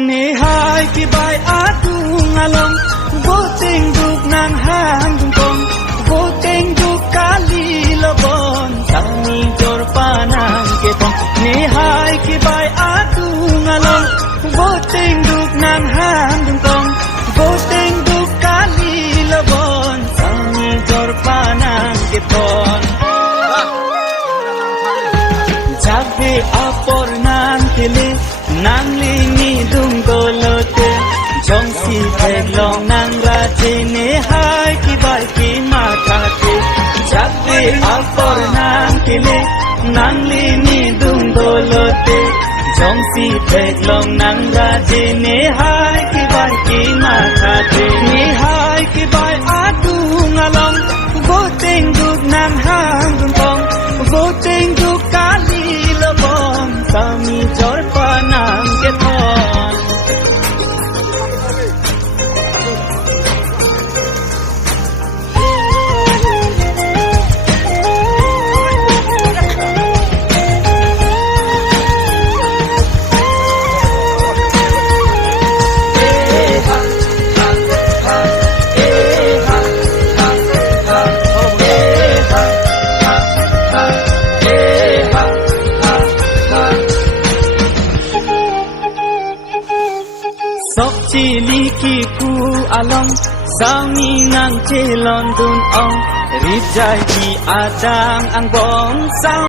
Nihai kibai adung along Boteng duk nang hang dungkong Boteng duk kali lobon Sami jor panang kepong Nihai kibai adung along Boteng duk nang hang dungkong Boteng duk kali lobon Sami jor panang kepong Jabe apor nan tili nang lini dung golote jong si long nang raje ne hai ki bai ki matate jabe apor nang kile nang lini dung golote jong si long nang raje ne hai ki bai ki matate ne hai ki bai adung along boteng duk nang hang dung kong boteng duk kali lobong sami jor panang keton Cili kiku along Sami nang celon dun ong Rijai di adang ang bong